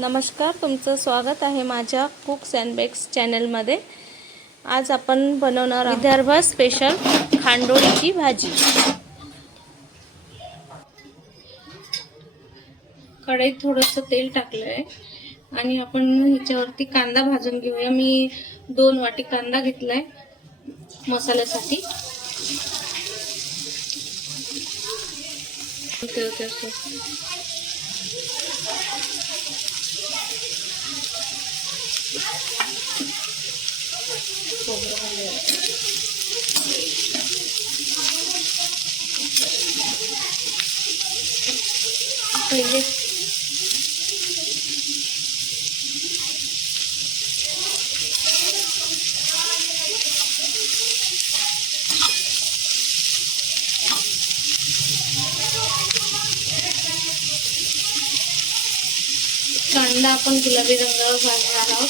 नमस्कार, तुमचं स्वागत आहे माझ्या कुक्स अँड बेक्स चॅनलमध्ये। आज आपण बनवणार आहोत विदर्भ स्पेशल खांडोळीची भाजी। कढईत थोडंसं तेल टाकलंय आणि आपण ह्याच्यावरती कांदा भाजून घेऊया। मी 2 वाटी कांदा घेतलाय मसाल्यासाठी। पहिले कांदा आपण गुलाबी रंगावर भाजणार आहोत।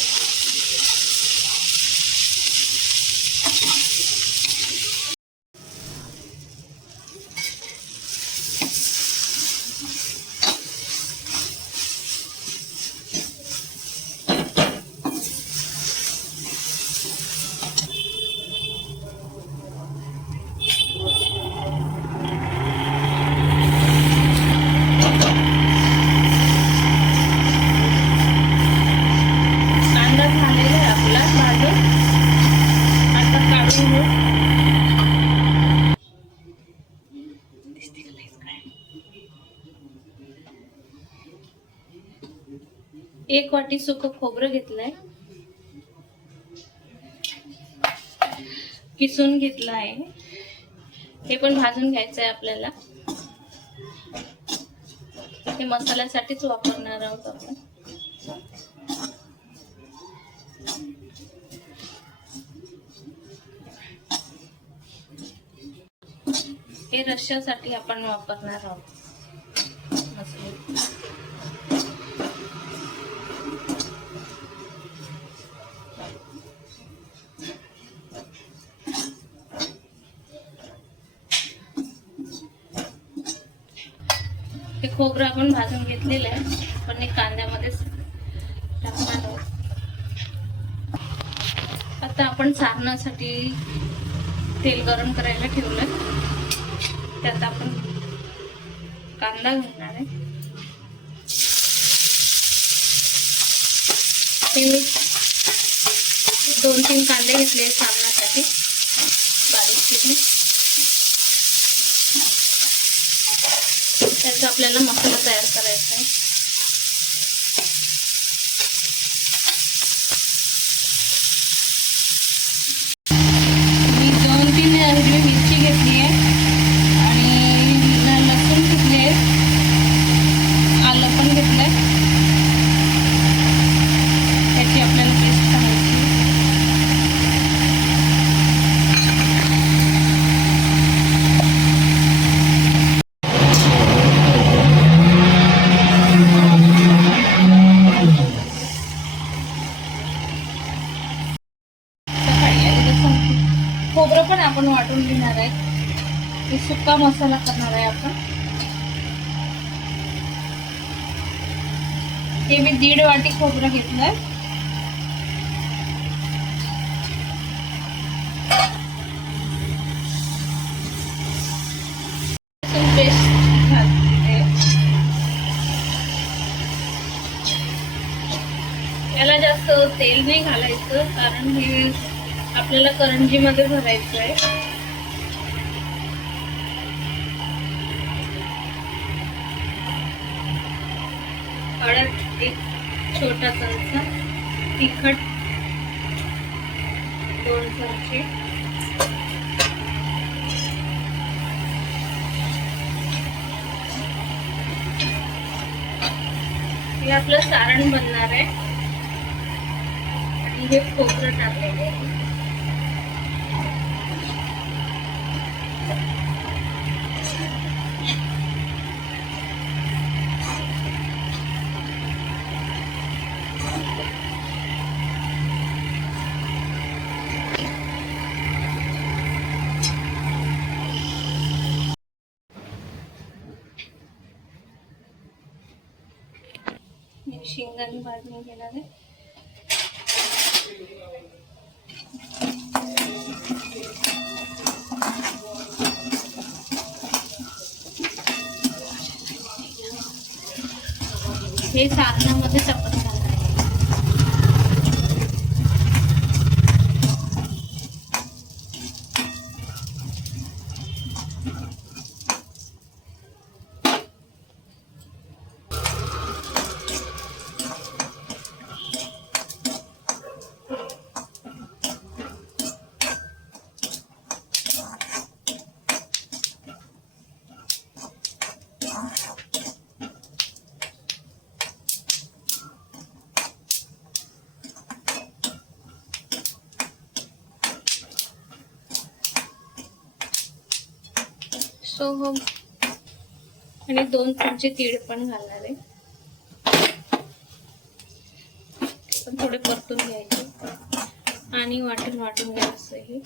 एक वाटी सुकं खोबरं घेतलंय, किसून घेतलं आहे। हे पण भाजून घ्यायचं आहे आपल्याला। हे मसाल्यासाठीच वापरणार आहोत आपण। हे रश्श्यासाठी आपण वापरणार आहोत मसाले। हे खोबरं आपण भाजून घेतलेलं आहे, पण हे कांद्यामध्ये टाकणार आहोत। आता आपण सारणासाठी तेल गरम करायला ठेवलंय, त्यात आपण कांदा घालणार आहे। हे मी 2-3 कांदे घेतले सारणासाठी बारीक चिरून। त्याचा आपल्याला मसाला तयार करायचा आहे। मी 2-3 हिरवी मिरची घेतली आहे आणि लसूण घेतले, आलं पण घेतलंय। त्याची आपल्याला पेस्ट करायची। खोबरं पण आपण वाटून घेणार आहे। हे सुका मसाला करणार आहे आपण। हे मी 1.5 वाटी खोबरं घेतलंय। पेस्ट घालते। याला जास्त तेल नाही घालायचं, कारण हे आपल्याला करंजी मध्ये भरायचं आहे। हळद 1 छोटा चमचा, तिखट 2 चमचे, हे आपलं सारण बनणार आहे। आणि हे खोबरं टाकलेलं आहे। शेंगदाणे भाजून घेणार आहे. हे सारणामध्ये टाकत घालणार आहे. आणि 2 चमचे तीळ पण घालणार आहे. पण थोडे परतून घ्यायचे आणि वाटून घ्यायचं हे.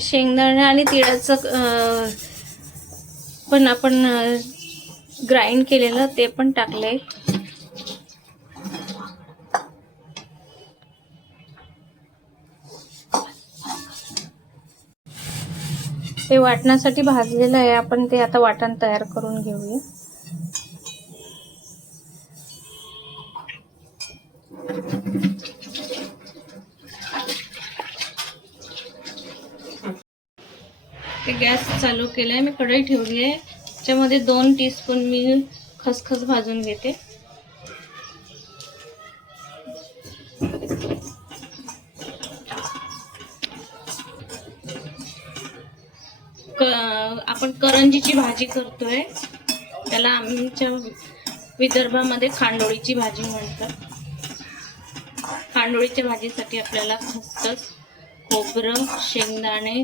शेंगदाणे आणि तिळाचं पण आपण ग्राइंड केलेलं ते पण टाकलंय. ते वाटण्यासाठी भाजलेलं आहे. आपण ते आता वाटण तयार करून घेऊया. ते गॅस चालू केलाय. मी कढई ठेवली आहे. त्याच्यामध्ये 2 टीस्पून मी खसखस भाजून घेते. आपण करंजीची भाजी करतोय, त्याला आमच्या विदर्भामध्ये खांडोळीची भाजी म्हणतात. खांडोळीच्या भाजीसाठी आपल्याला खसखस, खोबरं, शेंगदाणे,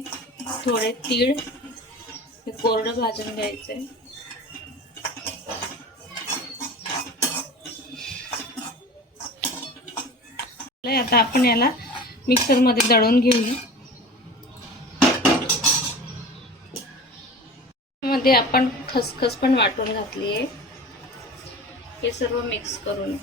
थोडे तीळ हे कोरडं भाजून घ्यायचंय. आता आपण याला मिक्सर मध्ये दळून घेऊया. मध्ये आपण खसखस पण वाटून घातली आहे. हे सर्व मिक्स करून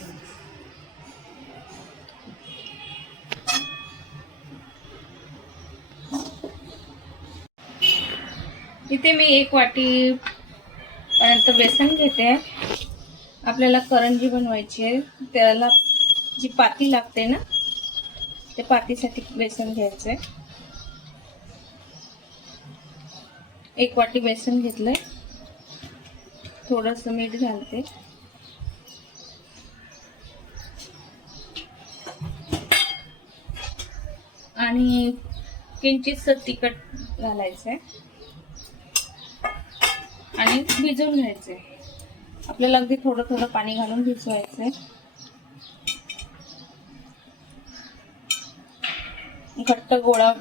इथे मी 1 वाटी पर्यंत बेसन घेते. आपल्याला करंजी बनवायची आहे, त्याला जी पाती लागते ना, ते पातीसाठी बेसन घ्यायचंय. 1 वाटी बेसन घेतलंय. थोडंसं मीठ घालते आणि किंचितसं तिखट घालायचंय आणि भिजवून घ्यायचंय. आपल्याला अगदी थोडं थोडं पाणी घालून भिजवायचंय. घट्ट गोळा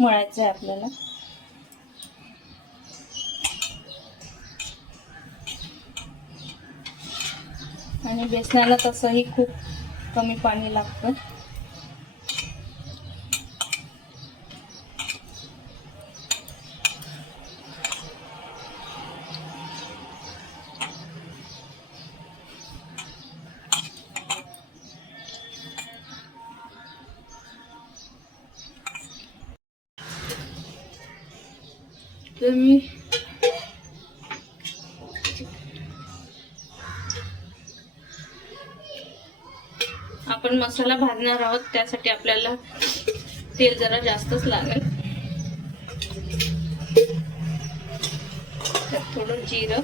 मळायचा आहे आपल्याला. आणि बेसनाला तसंही खूप कमी पाणी लागतं. तर मी आपण मसाला भाजणार आहोत, त्यासाठी आपल्याला तेल जरा जास्तच लागेल. त्यात थोडं जिरं,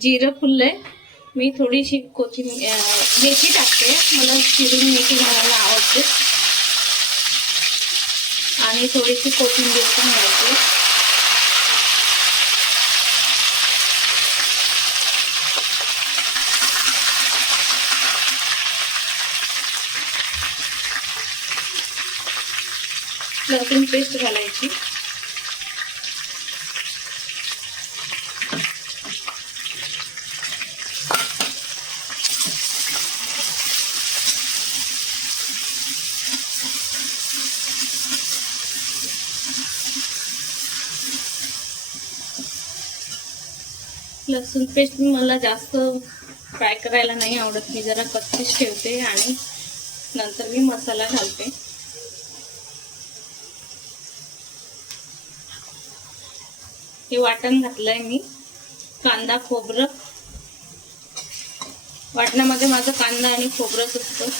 जिरं फुललंय. मी थोडीशी कोथिंबीर मेथी टाकते. मला चिरून मेथी घालायला आवडते. आणि थोडीशी कोथिंबीर पण घालायची. लसूण पेस्ट घालायची. लसूण पेस्ट मला जास्त फ्राय करायला नाही आवडत, मी जरा कच्चीच ठेवते आणि नंतर मी मसाला घालते. हे वाटण घातलंय मी. कांदा खोबरं, वाटणामध्ये माझं कांदा आणि खोबरंच असतं.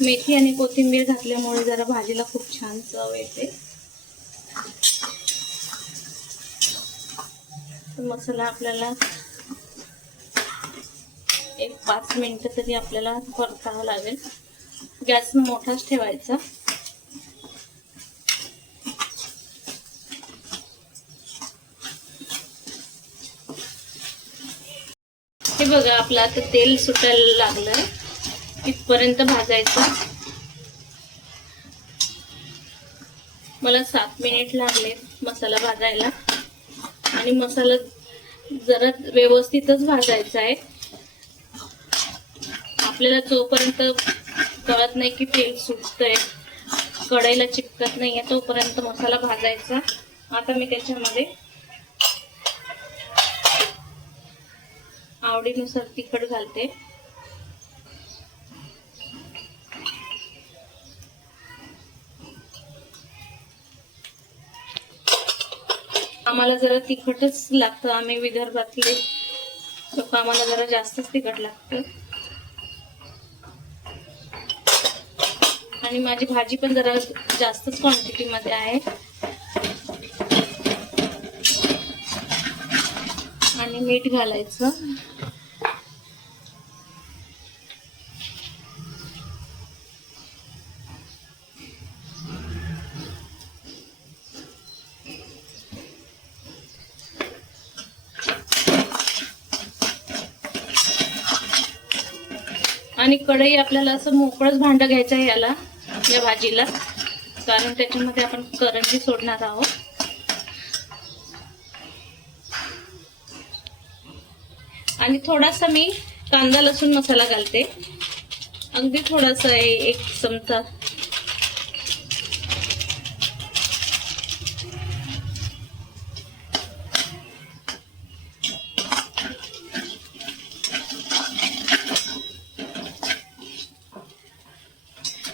मेथी आणि कोथिंबीर घातल्यामुळे जरा भाजीला खूप छान चव येते. मसाला आपल्याला एक 5 मिनिटं तरी आपल्याला परतावं लागेल. गॅस मोठाच ठेवायचा. हे बघा आपलं आता तेल सुटायला लागलंय, इथपर्यंत भाजायचं. मला 7 मिनिट लागले मसाला भाजायला आणि मसाला जरा व्यवस्थितच भाजायचा आहे. आपल्याला जोपर्यंत कळत नाही की तेल सुटतंय, कढईला चिपकत नाहीये, तोपर्यंत मसाला भाजायचा. आता मी त्याच्यामध्ये आवडीनुसार तिखट घालते. आम्हाला जरा तिखटच लागतं, आम्ही विदर्भातले लोक, आम्हाला जरा जास्तच तिखट लागतं. आणि माझी भाजी पण जरा जास्तच क्वांटिटी मध्ये आहे. आणि मीठ घालायचं. आणि कढई आपल्याला असं मोकळंच भांडं घ्यायचं आहे याला, या भाजीला, कारण त्याच्यामध्ये आपण करंजी सोडणार आहोत. आणि थोडासा मी कांदा लसूण मसाला घालते, अगदी थोडासा आहे, 1 चमचा.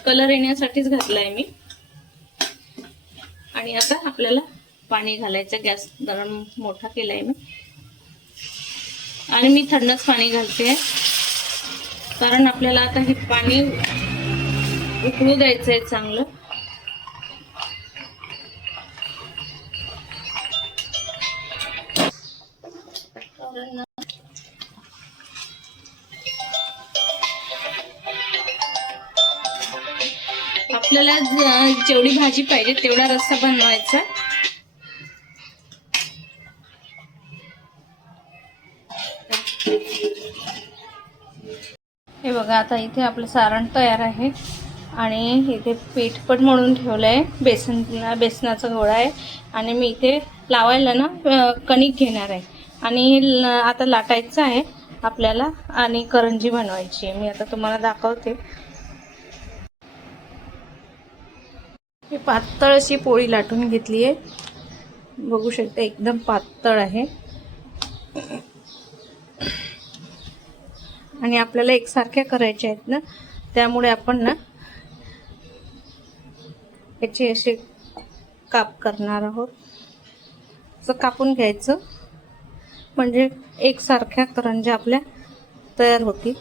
कलर येण्यासाठीच घातलाय मी. आणि आता आपल्याला पाणी घालायचं. गॅस गरम मोठा केलाय मी आणि मी थंडच पाणी घालते, कारण आपल्याला आता हे पाणी उकळू द्यायचंय चांगलं. आपल्याला जेवढी भाजी पाहिजे तेवढा रस्सा बनवायचा. हे बघा आता इथे आपलं सारण तयार आहे आणि इथे पीठ पण मळून ठेवलंय. बेसनाचा गोळा आहे आणि मी इथे लावायला ना कणिक घेणार आहे आणि आता लाटायचं आहे आपल्याला आणि करंजी बनवायची आहे. मी आता तुम्हाला दाखवते. मी पातळ अशी पोळी लाटून घेतली आहे, बघू शकता एकदम पातळ आहे. आणि आपल्याला एकसारख्या करायच्या आहेत ना, त्यामुळे आपण ना याचे असे काप करणार आहोत. असं कापून घ्यायचं म्हणजे एकसारख्या करंज्या आपल्या तयार होतील.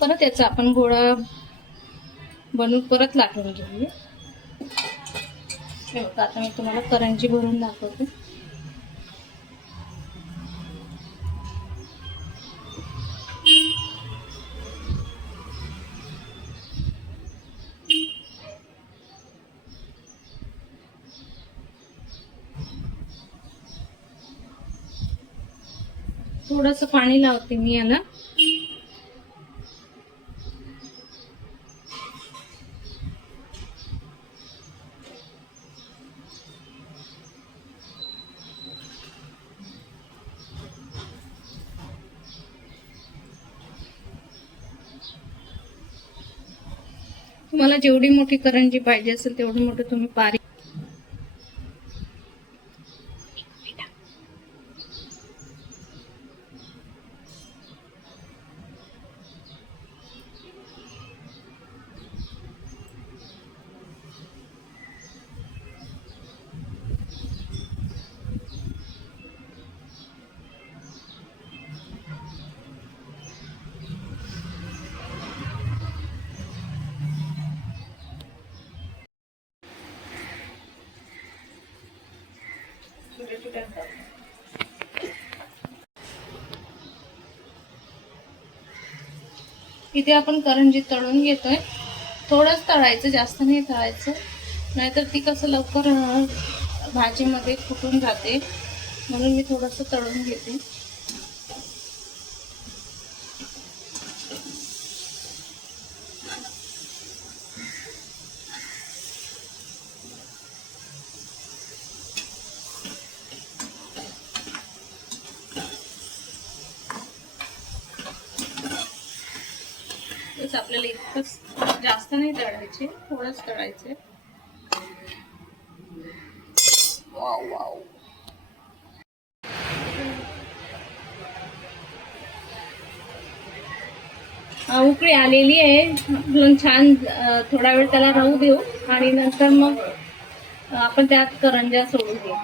परत याचा आपण गोळा बनवून परत लाटून घेऊया. हे बघा, आता मी तुम्हाला करंजी भरून दाखवते. थोडंसं पाणी लावते मी याला. तुम्हाला जेवढी मोठी करंजी पाहिजे असेल तेवढी मोठी तुम्ही बारीक. इथे आपण करंजी तळून घेतोय. थोडंच तळायचं, जास्त नाही तळायचं, नाहीतर ती कसं लवकर भाजीमध्ये फुटून जाते, म्हणून मी थोडंसं तळून घेते. आपल्याला इतकंच, जास्त नाही तळायचे, थोडंच तळायचे. Wow wow. उकळी आलेली आहे. आपण छान थोडा वेळ त्याला राहू देऊ आणि नंतर मग आपण त्यात करंज्या सोडून देऊ.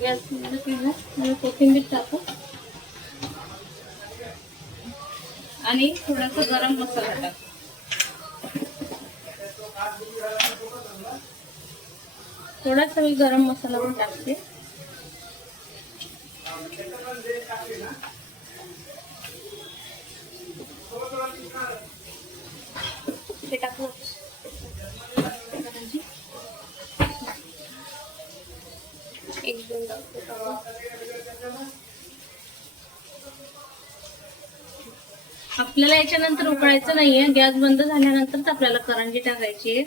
गॅस कोथिंबीर टाकू आणि थोडासा गरम मसाला टाकू. थोडासा मी गरम मसाला पण टाकते. ते टाकू. आपल्याला याच्यानंतर उकळायचं नाहीये. गॅस बंद झाल्यानंतरच आपल्याला करंजी टाकायची आहे.